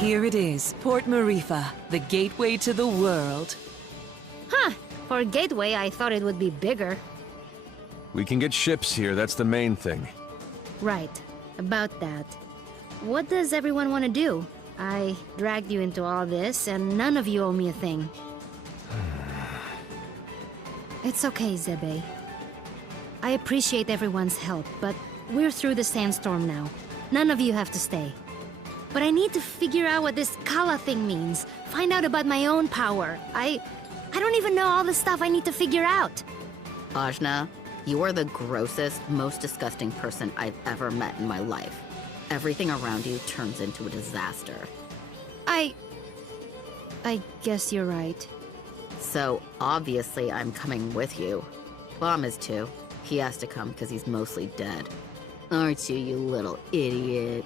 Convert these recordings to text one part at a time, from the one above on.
Here it is, Port Marifa, the gateway to the world. Huh. For a gateway, I thought it would be bigger. We can get ships here, that's the main thing. Right. About that. What does everyone want to do? I dragged you into all this, and none of you owe me a thing. It's okay, Zebe. I appreciate everyone's help, but we're through the sandstorm now. None of you have to stay. But I need to figure out what this Kala thing means. Find out about my own power. I don't even know all the stuff I need to figure out. Ajna, you are the grossest, most disgusting person I've ever met in my life. Everything around you turns into a disaster. I guess you're right. So, obviously I'm coming with you. Bom is too. He has to come because he's mostly dead. Aren't you, you little idiot?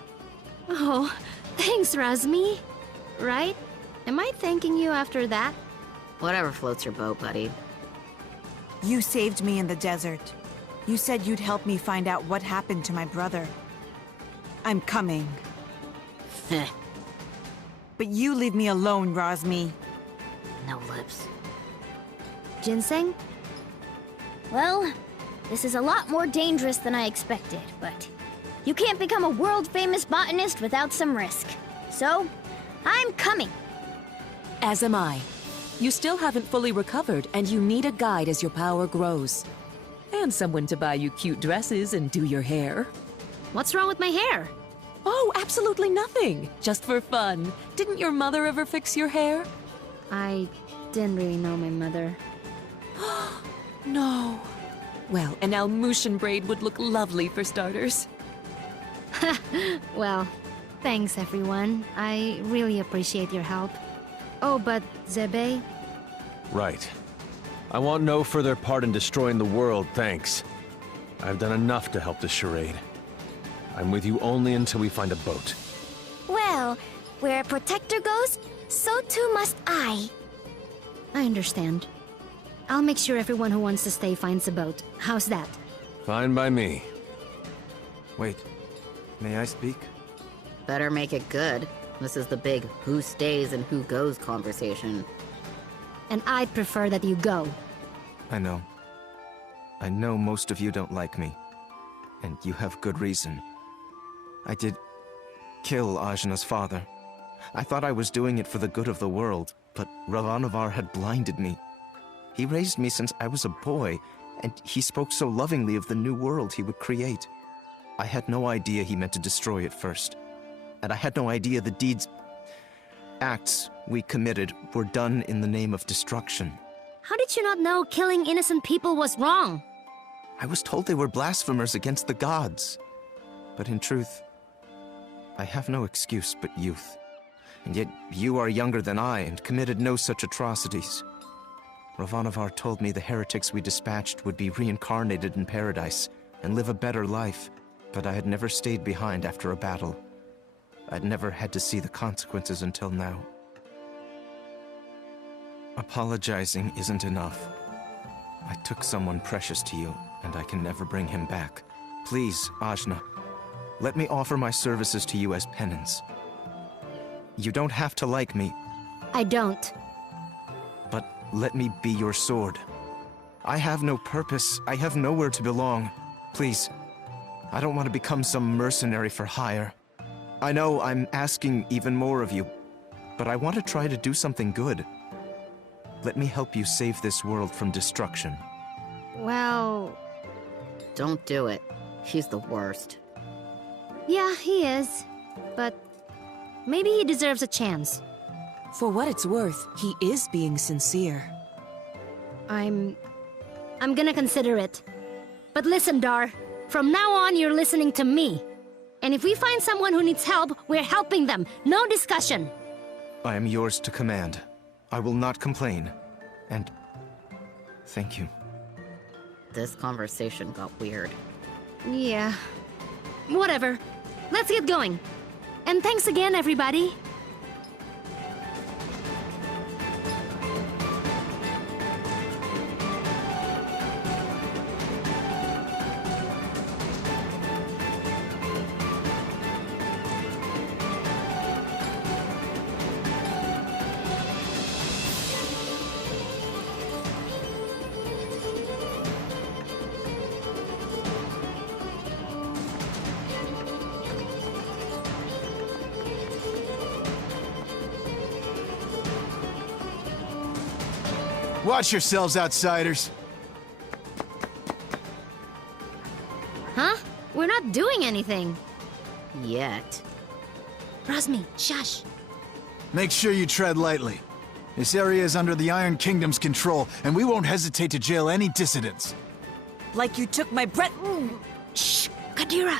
Oh, thanks, Razmi. Right? Am I thanking you after that? Whatever floats your boat, buddy. You saved me in the desert. You said you'd help me find out what happened to my brother. I'm coming. Heh. But you leave me alone, Razmi. No lips. Ginseng? Well, this is a lot more dangerous than I expected, but you can't become a world-famous botanist without some risk. So, I'm coming. As am I. You still haven't fully recovered, and you need a guide as your power grows. And someone to buy you cute dresses and do your hair. What's wrong with my hair? Oh, absolutely nothing. Just for fun. Didn't your mother ever fix your hair? I didn't really know my mother. No. Well, an Almushan braid would look lovely for starters. Well, thanks everyone. I really appreciate your help. Oh, but Zebe? Right. I want no further part in destroying the world, thanks. I've done enough to help this charade. I'm with you only until we find a boat. Well, where a protector goes, so too must I. I understand. I'll make sure everyone who wants to stay finds a boat. How's that? Fine by me. Wait, may I speak? Better make it good. This is the big who stays and who goes conversation. And I'd prefer that you go. I know. I know most of you don't like me. And you have good reason. I did kill Ajna's father. I thought I was doing it for the good of the world, but Ravanavar had blinded me. He raised me since I was a boy, and he spoke so lovingly of the new world he would create. I had no idea he meant to destroy it first. And I had no idea the acts we committed were done in the name of destruction. How did you not know killing innocent people was wrong? I was told they were blasphemers against the gods. But in truth, I have no excuse but youth. And yet you are younger than I and committed no such atrocities. Ravanavar told me the heretics we dispatched would be reincarnated in paradise and live a better life, but I had never stayed behind after a battle. I'd never had to see the consequences until now. Apologizing isn't enough. I took someone precious to you, and I can never bring him back. Please, Ajna, let me offer my services to you as penance. You don't have to like me. I don't. But let me be your sword. I have no purpose. I have nowhere to belong. Please, I don't want to become some mercenary for hire. I know I'm asking even more of you, but I want to try to do something good. Let me help you save this world from destruction. Well... Don't do it. He's the worst. yeah, he is. But maybe he deserves a chance. For what it's worth, he is being sincere. I'm gonna consider it. But listen, Dar. From now on, you're listening to me. And if we find someone who needs help, we're helping them. No discussion. I am yours to command. I will not complain. And thank you. This conversation got weird. Yeah. Whatever. Let's get going. And thanks again, everybody. Watch yourselves, outsiders. Huh? We're not doing anything. Yet. Razmi, shush. Make sure you tread lightly. This area is under the Iron Kingdom's control, and we won't hesitate to jail any dissidents. Like you took my breath. Shh, Kadira.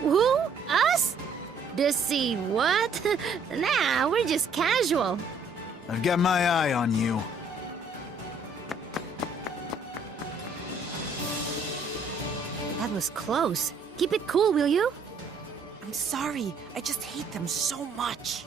Who? Us? Dissy, what? Nah, we're just casual. I've got my eye on you. That was close. Keep it cool, will you? I'm sorry. I just hate them so much.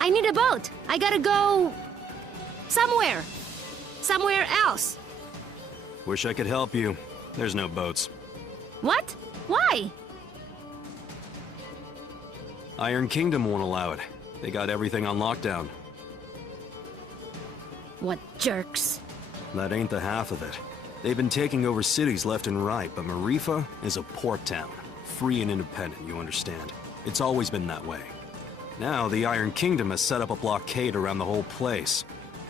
I need a boat. I gotta go... somewhere. Somewhere else. Wish I could help you. There's no boats. What? Why? Iron Kingdom won't allow it. They got everything on lockdown. What jerks. That ain't the half of it. They've been taking over cities left and right, but Marifa is a port town. Free and independent, you understand. It's always been that way. Now, the Iron Kingdom has set up a blockade around the whole place.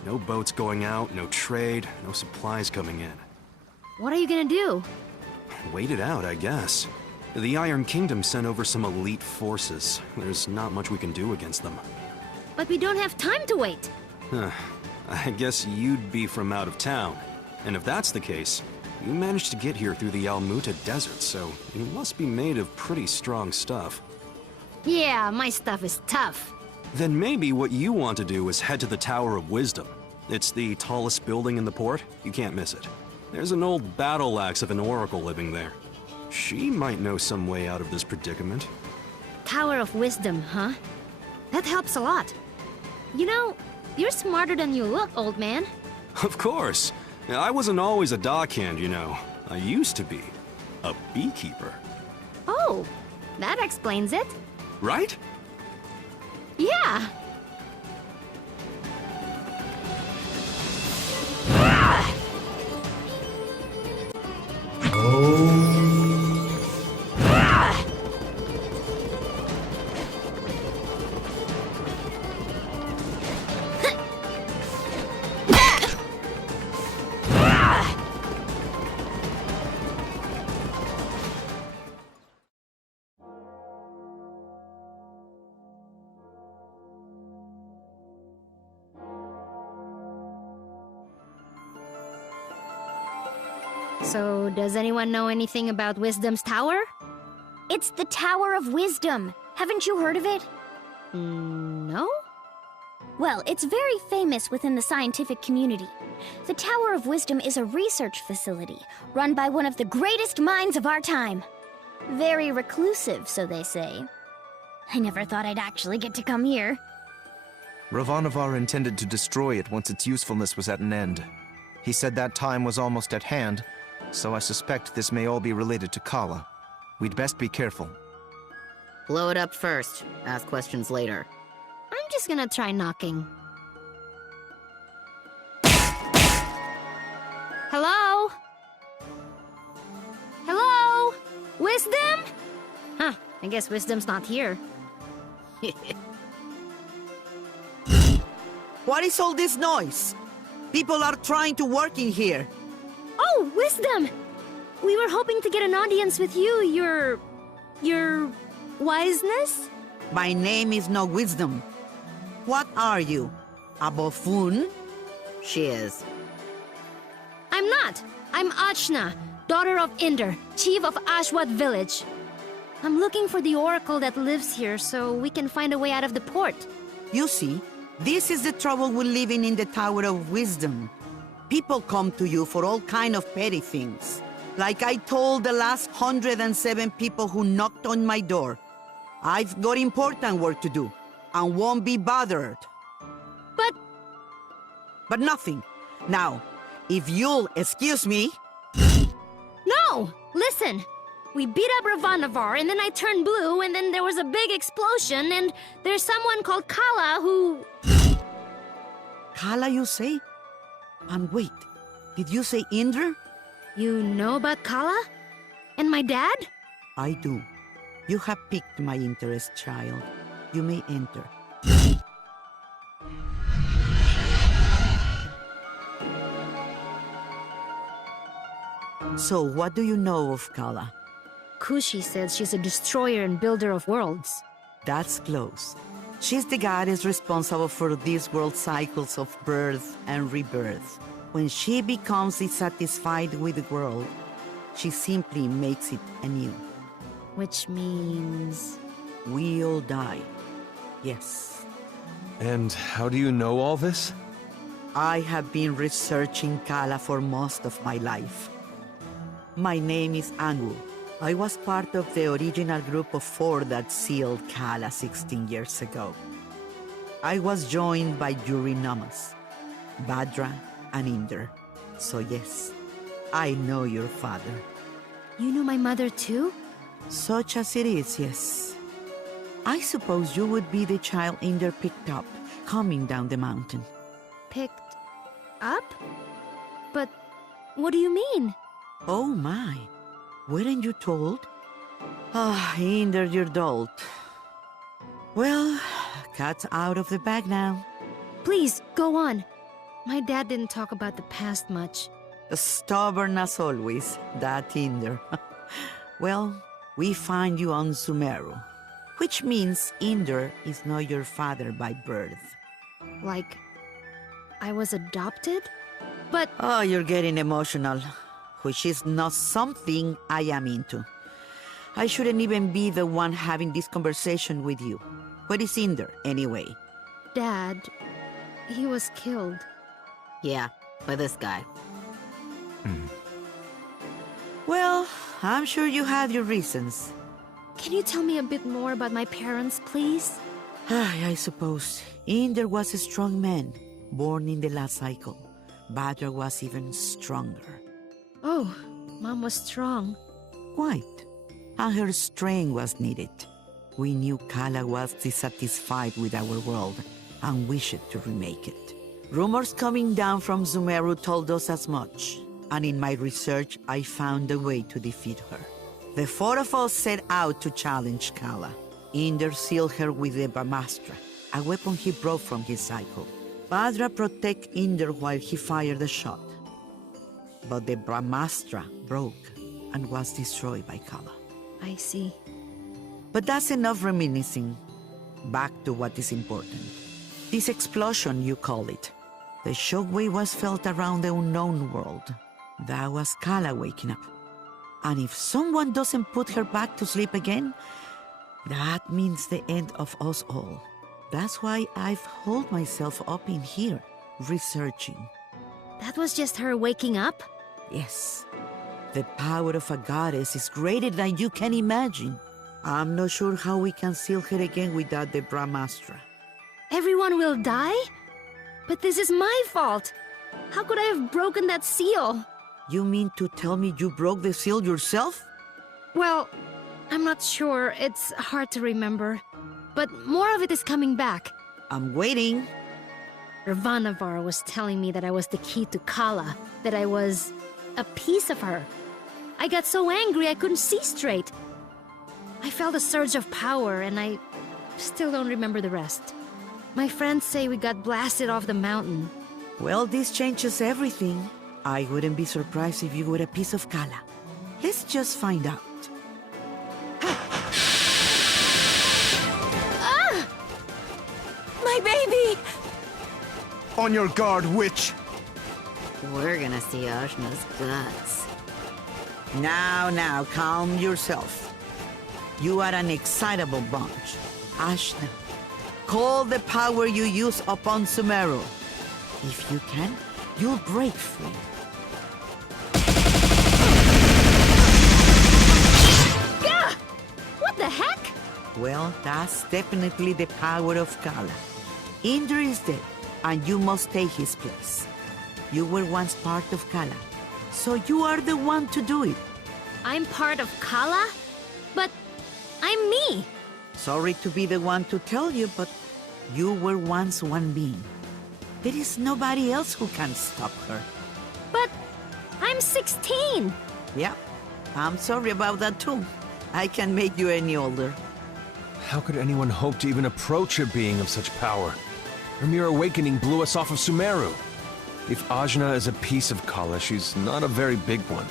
No boats going out, no trade, no supplies coming in. What are you gonna do? Wait it out, I guess. The Iron Kingdom sent over some elite forces. There's not much we can do against them. But we don't have time to wait. I guess you'd be from out of town. And if that's the case, you managed to get here through the Almuta Desert, so you must be made of pretty strong stuff. Yeah, my stuff is tough. Then maybe what you want to do is head to the Tower of Wisdom. It's the tallest building in the port. You can't miss it. There's an old battle axe of an oracle living there. She might know some way out of this predicament. Tower of Wisdom, huh? That helps a lot. You know, you're smarter than you look, old man. Of course. I wasn't always a dockhand, you know. I used to be. A beekeeper. Oh, that explains it. Right? Yeah. So, does anyone know anything about Wisdom's Tower? It's the Tower of Wisdom. Haven't you heard of it? No? Well, it's very famous within the scientific community. The Tower of Wisdom is a research facility run by one of the greatest minds of our time. Very reclusive, so they say. I never thought I'd actually get to come here. Ravanavar intended to destroy it once its usefulness was at an end. He said that time was almost at hand, so I suspect this may all be related to Kala. We'd best be careful. Blow it up first. Ask questions later. I'm just gonna try knocking. Hello? Hello? Wisdom? Huh, I guess Wisdom's not here. What is all this noise? People are trying to work in here. Oh, Wisdom! We were hoping to get an audience with you, your wiseness? My name is no Wisdom. What are you? A buffoon? She is. I'm not. I'm Achna, daughter of Inder, chief of Ashwat village. I'm looking for the oracle that lives here so we can find a way out of the port. You see, this is the trouble with living in the Tower of Wisdom. People come to you for all kind of petty things. Like I told the last 107 people who knocked on my door. I've got important work to do, and won't be bothered. But nothing. Now, if you'll excuse me... No! Listen! We beat up Ravanavar, and then I turned blue, and then there was a big explosion, and there's someone called Kala who... Kala, you say? And wait, did you say Indra? You know about Kala? And my dad? I do. You have piqued my interest, child. You may enter. So, what do you know of Kala? Kushi says she's a destroyer and builder of worlds. That's close. She's the goddess responsible for these world cycles of birth and rebirth. When she becomes dissatisfied with the world, she simply makes it anew. Which means... we all die. Yes. And how do you know all this? I have been researching Kala for most of my life. My name is Angu. I was part of the original group of 4 that sealed Kala 16 years ago. I was joined by Yuri Namas, Badra, and Inder. So yes, I know your father. You know my mother too? Such as it is, yes. I suppose you would be the child Inder picked up, coming down the mountain. Picked up? But what do you mean? Oh my, weren't you told? Ah, Inder, your dolt. Well, cat's out of the bag now. Please, go on. My dad didn't talk about the past much. Stubborn as always, that Inder. Well, we find you on Sumeru, which means Inder is not your father by birth. Like, I was adopted? But... Oh, you're getting emotional, which is not something I am into. I shouldn't even be the one having this conversation with you. Where is Inder, anyway? Dad, he was killed. Yeah, by this guy. Well, I'm sure you had your reasons. Can you tell me a bit more about my parents, please? I suppose. Inder was a strong man, born in the last cycle. Badra was even stronger. Oh, Mom was strong. Quite. And her strength was needed. We knew Kala was dissatisfied with our world and wished to remake it. Rumors coming down from Sumeru told us as much, and in my research I found a way to defeat her. The 4 of us set out to challenge Kala. Inder sealed her with the Brahmastra, a weapon he brought from his cycle. Badra protected Inder while he fired the shot. But the Brahmastra broke and was destroyed by Kala. I see. But that's enough reminiscing. Back to what is important. This explosion, you call it. The shockwave was felt around the unknown world. That was Kala waking up. And if someone doesn't put her back to sleep again, that means the end of us all. That's why I've holed myself up in here, researching. That was just her waking up? Yes. The power of a goddess is greater than you can imagine. I'm not sure how we can seal her again without the Brahmastra. Everyone will die? But this is my fault! How could I have broken that seal? You mean to tell me you broke the seal yourself? Well, I'm not sure. It's hard to remember. But more of it is coming back. I'm waiting. Ravanavar was telling me that I was the key to Kala, that I was a piece of her. I got so angry I couldn't see straight. I felt a surge of power, and I still don't remember the rest. My friends say we got blasted off the mountain. Well, this changes everything. I wouldn't be surprised if you were a piece of Kala. Let's just find out. Ah! My baby! On your guard, witch! We're gonna see Ajna's guts. Now, calm yourself. You are an excitable bunch. Ajna, call the power you use upon Sumeru. If you can, you'll break free. Gah! What the heck? Well, that's definitely the power of Kala. Indra is dead, and you must take his place. You were once part of Kala, so you are the one to do it. I'm part of Kala? But I'm me. Sorry to be the one to tell you, but you were once one being. There is nobody else who can stop her. But I'm 16. Yeah, I'm sorry about that too. I can't make you any older. How could anyone hope to even approach a being of such power? Her mere awakening blew us off of Sumeru. If Ajna is a piece of Kala, she's not a very big one.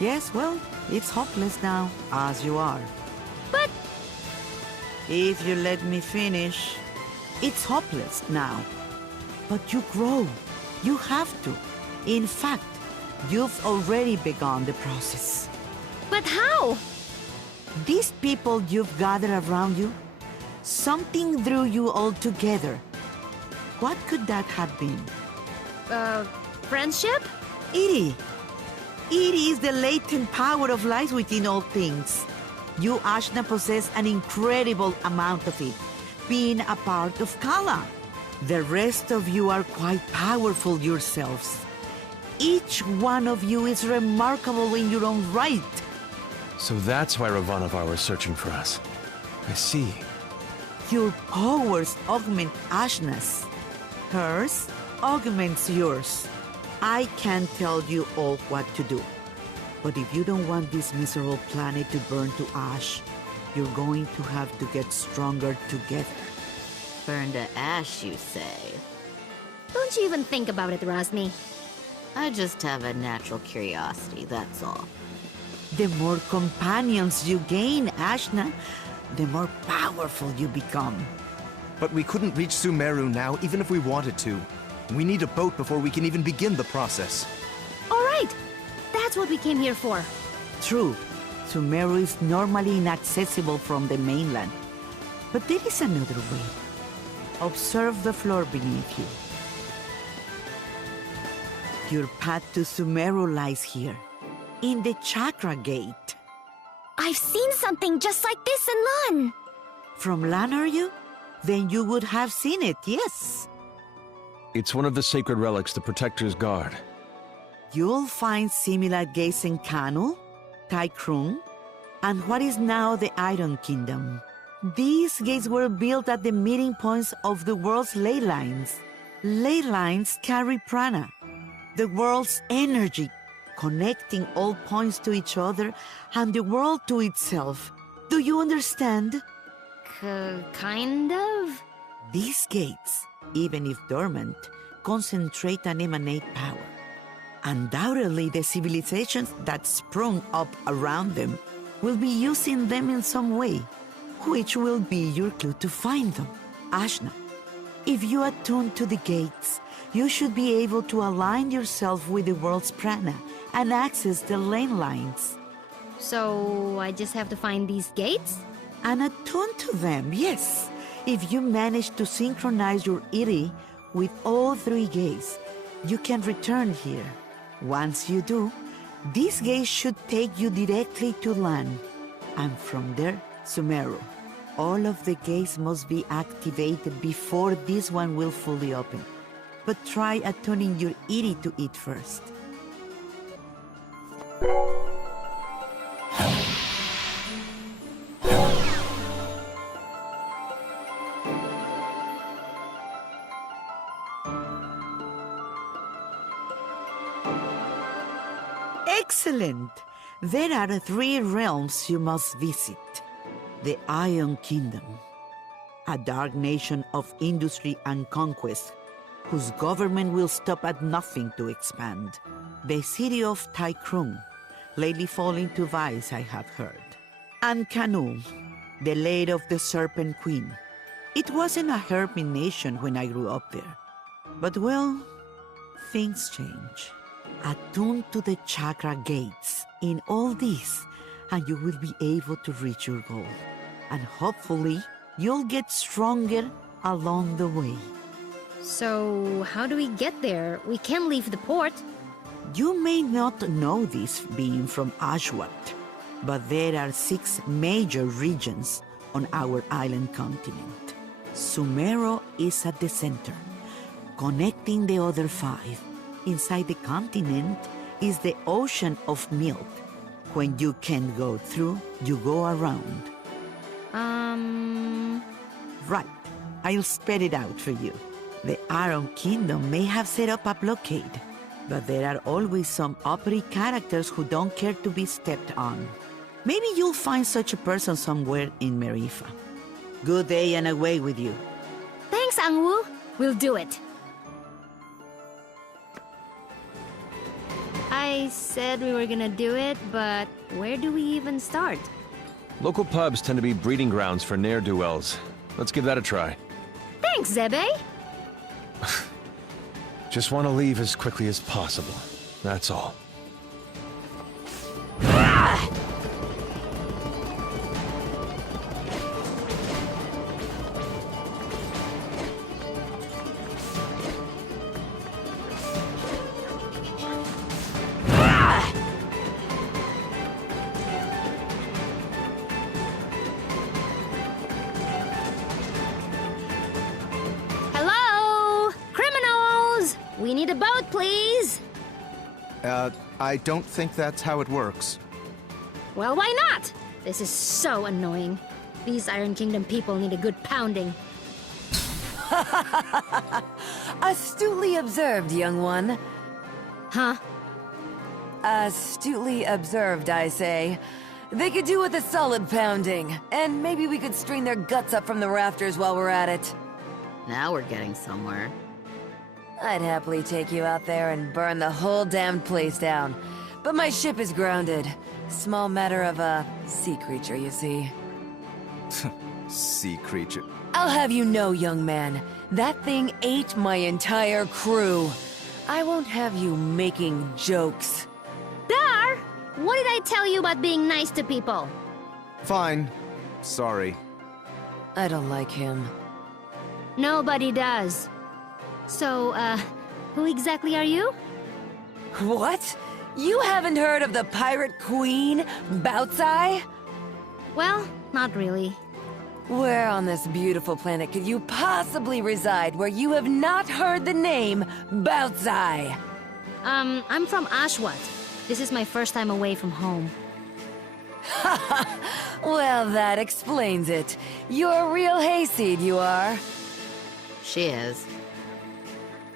Yes, well, it's hopeless now, as you are. But If you let me finish, it's hopeless now. But you grow. You have to. In fact, you've already begun the process. But how? These people you've gathered around you, something drew you all together. What could that have been? Friendship? Iri. Iri is the latent power of life within all things. You, Ajna, possess an incredible amount of it, being a part of Kala. The rest of you are quite powerful yourselves. Each one of you is remarkable in your own right. So that's why Ravanavar was searching for us. I see. Your powers augment Ajna's. Hers augments yours. I can't tell you all what to do. But if you don't want this miserable planet to burn to ash, you're going to have to get stronger together. Burn to ash, you say? Don't you even think about it, Rosny. I just have a natural curiosity, that's all. The more companions you gain, Ajna, the more powerful you become. But we couldn't reach Sumeru now, even if we wanted to. We need a boat before we can even begin the process. All right. That's what we came here for. True, Sumeru is normally inaccessible from the mainland. But there is another way. Observe the floor beneath you. Your path to Sumeru lies here, in the Chakra Gate. I've seen something just like this in Lan. From Lan, are you? Then you would have seen it, yes. It's one of the sacred relics the Protectors guard. You'll find similar gates in Kanu, Kaikrung, and what is now the Iron Kingdom. These gates were built at the meeting points of the world's ley lines. Ley lines carry prana, the world's energy, connecting all points to each other and the world to itself. Do you understand? Kind of? These gates, even if dormant, concentrate and emanate power. Undoubtedly, the civilizations that sprung up around them will be using them in some way, which will be your clue to find them. Ajna, if you attune to the gates, you should be able to align yourself with the world's prana and access the lane lines. So I just have to find these gates? And attune to them, yes. If you manage to synchronize your Iri with all three gates, you can return here. Once you do, these gates should take you directly to Lan, and from there, Sumeru. All of the gates must be activated before this one will fully open. But try attuning your Iri to it first. Excellent! There are 3 realms you must visit. The Iron Kingdom, a dark nation of industry and conquest, whose government will stop at nothing to expand. The city of Tykrung, lately falling to vice, I have heard. And Canul, the lady of the Serpent Queen. It wasn't a hermit nation when I grew up there. But well, things change. Attuned to the chakra gates in all this, and you will be able to reach your goal. And hopefully, you'll get stronger along the way. So, how do we get there? We can't leave the port. You may not know this being from Ashwat, but there are 6 major regions on our island continent. Sumero is at the center, connecting the other 5. Inside the continent is the ocean of milk. When you can't go through, you go around. Right. I'll spell it out for you. The Iron Kingdom may have set up a blockade, but there are always some uppity characters who don't care to be stepped on. Maybe you'll find such a person somewhere in Marifa. Good day and away with you. Thanks, Angwu. We'll do it. I said we were gonna do it, but where do we even start? Local pubs tend to be breeding grounds for ne'er-do-wells. Let's give that a try. Thanks, Zebe. Just want to leave as quickly as possible. That's all. We need a boat, please! I don't think that's how it works. Well, why not? This is so annoying. These Iron Kingdom people need a good pounding. Astutely observed, young one. Huh? Astutely observed, I say. They could do with a solid pounding, and maybe we could string their guts up from the rafters while we're at it. Now we're getting somewhere. I'd happily take you out there and burn the whole damned place down. But my ship is grounded. Small matter of a sea creature, you see. Sea creature. I'll have you know, young man, that thing ate my entire crew. I won't have you making jokes. Dar! What did I tell you about being nice to people? Fine. Sorry. I don't like him. Nobody does. So, who exactly are you? What? You haven't heard of the Pirate Queen, Bautzai? Well, not really. Where on this beautiful planet could you possibly reside where you have not heard the name Bautzai? I'm from Ashwat. This is my first time away from home. Well, that explains it. You're a real hayseed, you are. She is.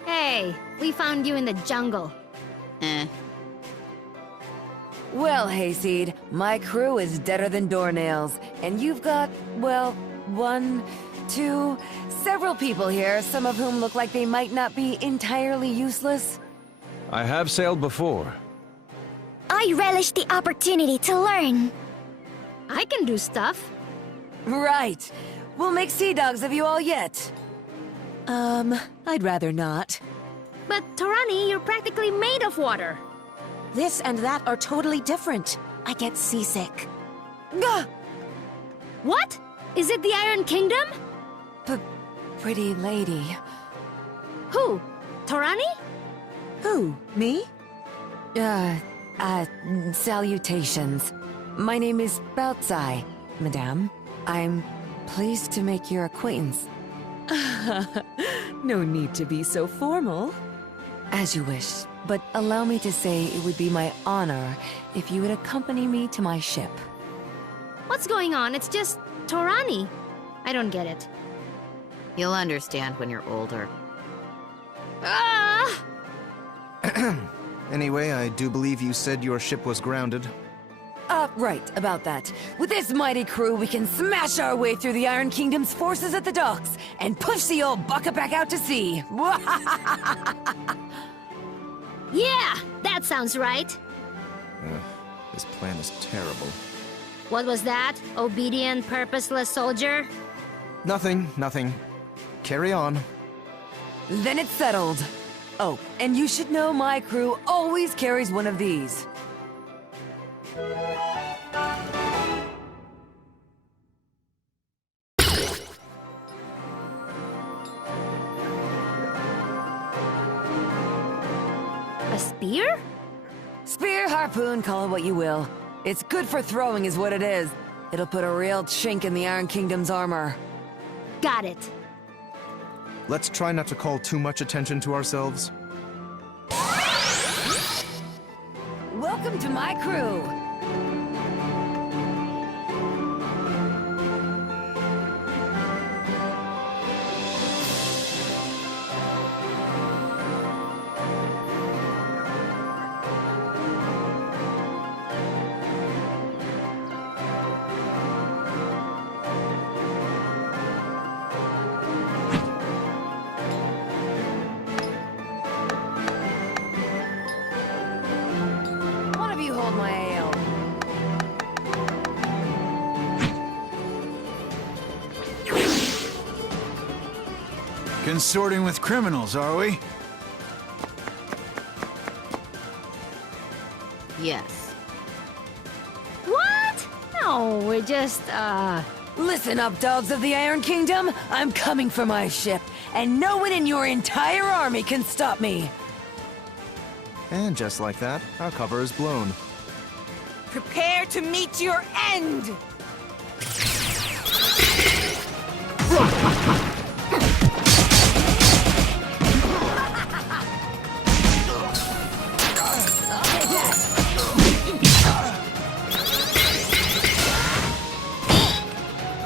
Hey, we found you in the jungle. Well, hayseed, my crew is deader than doornails, and you've got, well, 1, 2, several people here, some of whom look like they might not be entirely useless. I have sailed before. I relish the opportunity to learn. I can do stuff. Right. We'll make sea dogs of you all yet. I'd rather not. But, Torani, you're practically made of water. This and that are totally different. I get seasick. Gah! What? Is it the Iron Kingdom? Pretty lady. Who? Torani? Who? Me? Salutations. My name is Bautzai, madame. I'm pleased to make your acquaintance. No need to be so formal. As you wish, but allow me to say it would be my honor if you would accompany me to my ship. What's going on? It's just Torani. I don't get it. You'll understand when you're older. Ah! Anyway, I do believe you said your ship was grounded. Right, about that. With this mighty crew, we can smash our way through the Iron Kingdom's forces at the docks and push the old bucket back out to sea. Yeah, that sounds right. This plan is terrible. What was that? Obedient, purposeless soldier? Nothing. Carry on. Then it's settled. Oh, and you should know my crew always carries one of these. A spear? Spear, harpoon, call it what you will. It's good for throwing is what it is. It'll put a real chink in the Iron Kingdom's armor. Got it. Let's try not to call too much attention to ourselves. Welcome to my crew. One of you hold my ale. Consorting with criminals, are we? Yes. What? No, we're just, Listen up, dogs of the Iron Kingdom. I'm coming for my ship, and no one in your entire army can stop me. And just like that, our cover is blown. Prepare to meet your end!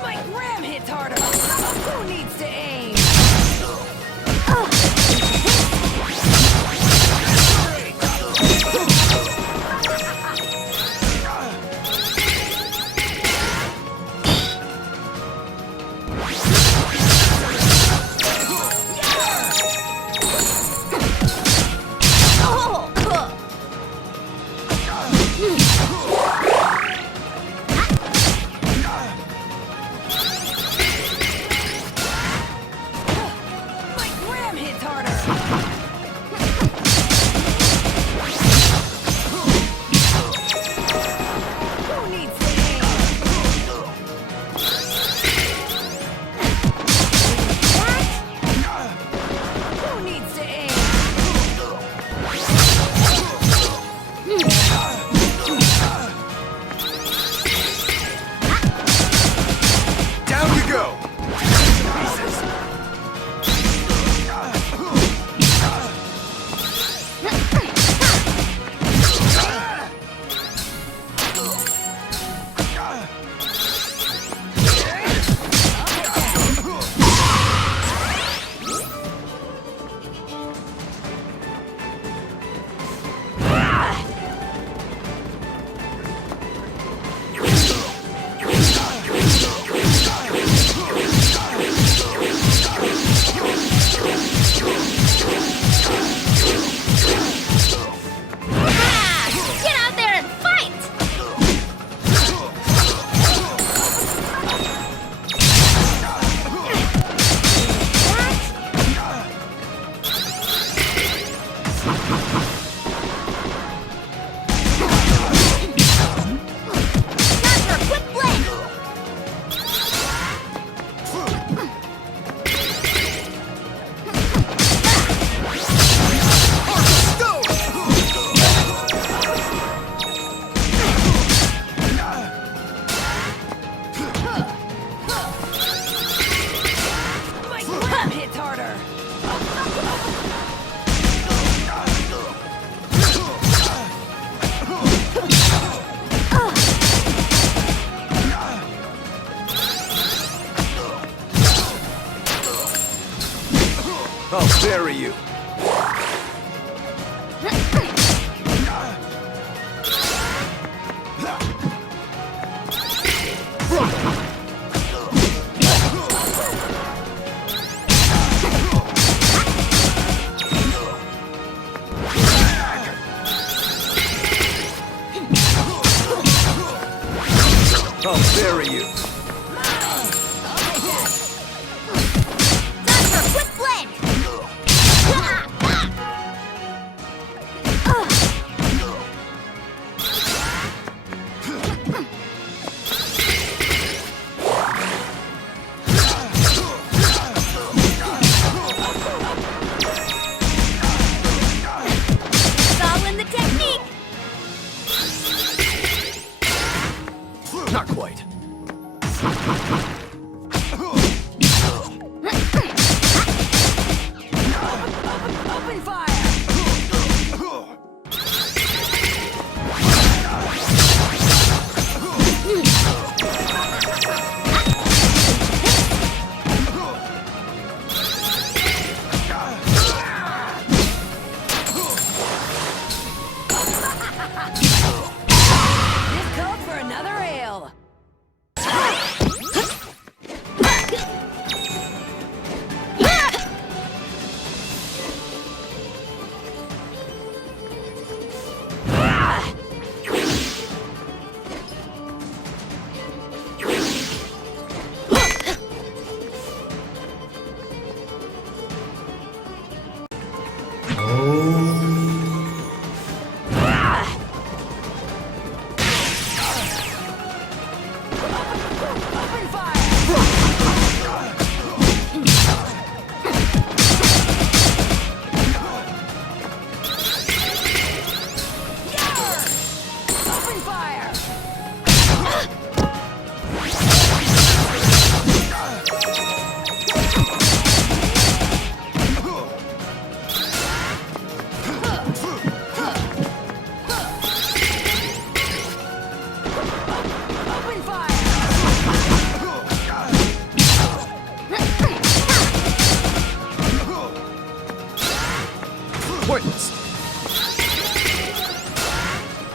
My ram hits harder. Who needs to aim? My ram hits harder. Who needs to aim? Who needs to aim? Down you go! Get out there and fight! Time for a quick blend! My ram hits harder. I'll bury you.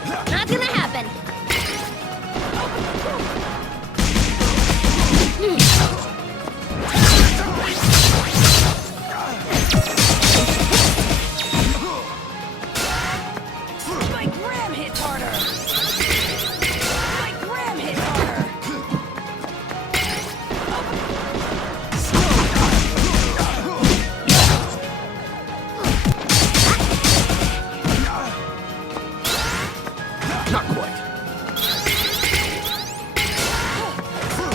Not gonna happen. My gram hits harder! My gram hits harder! Not quite.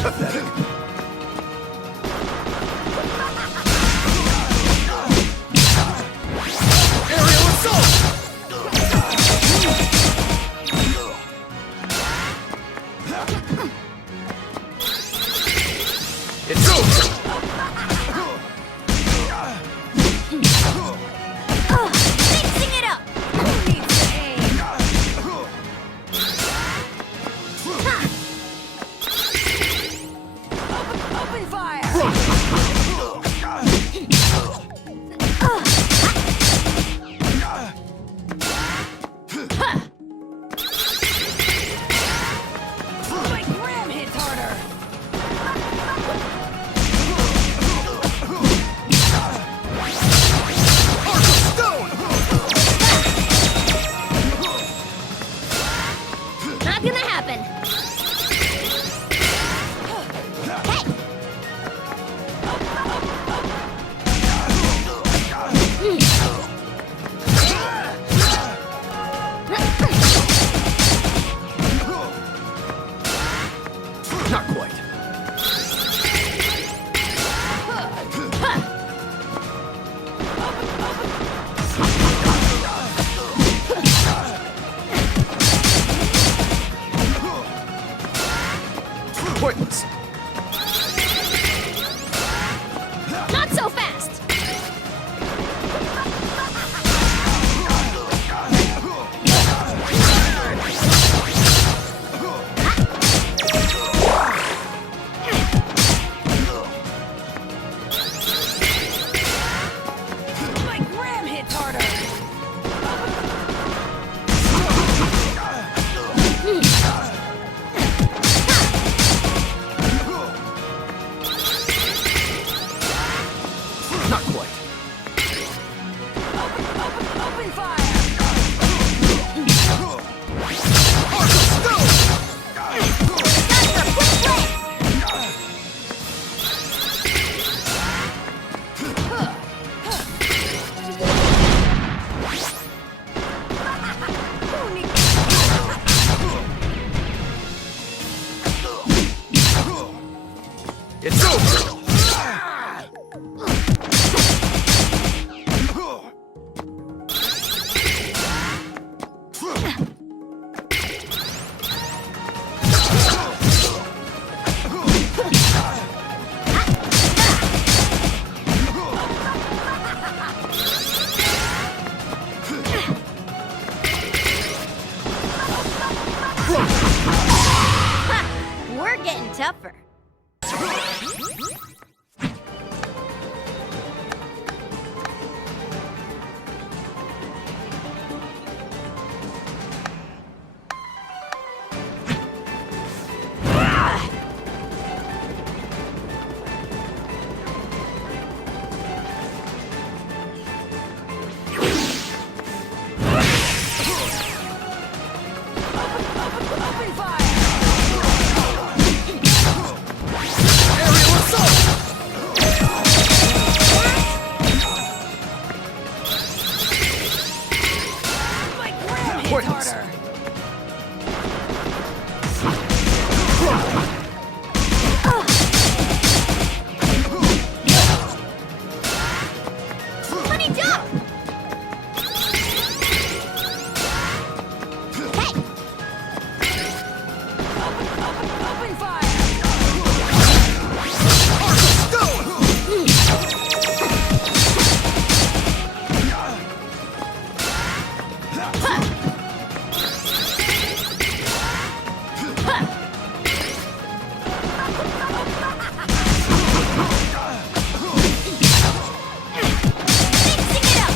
Pathetic. Aerial assault! It's over! Mixing it up. Who needs to aim? Open fire! My gram hits harder! Not gonna happen. Hey! Not quite. Pointless. Not so fast. My gram hits harder! Not quite. Open fire! Who needs It's over! We're getting tougher. open fire! Aerial assault! My gram hits Pointless. harder! Money jump! Hey! Open fire! Mixing it up!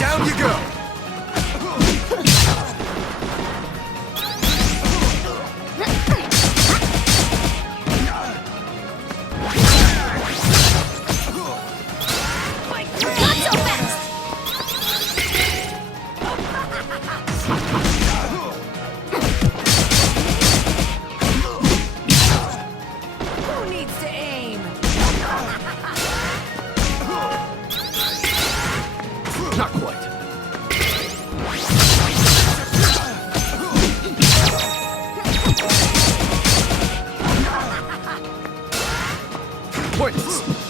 Down you go! Who needs to aim? Not quite. Pointless.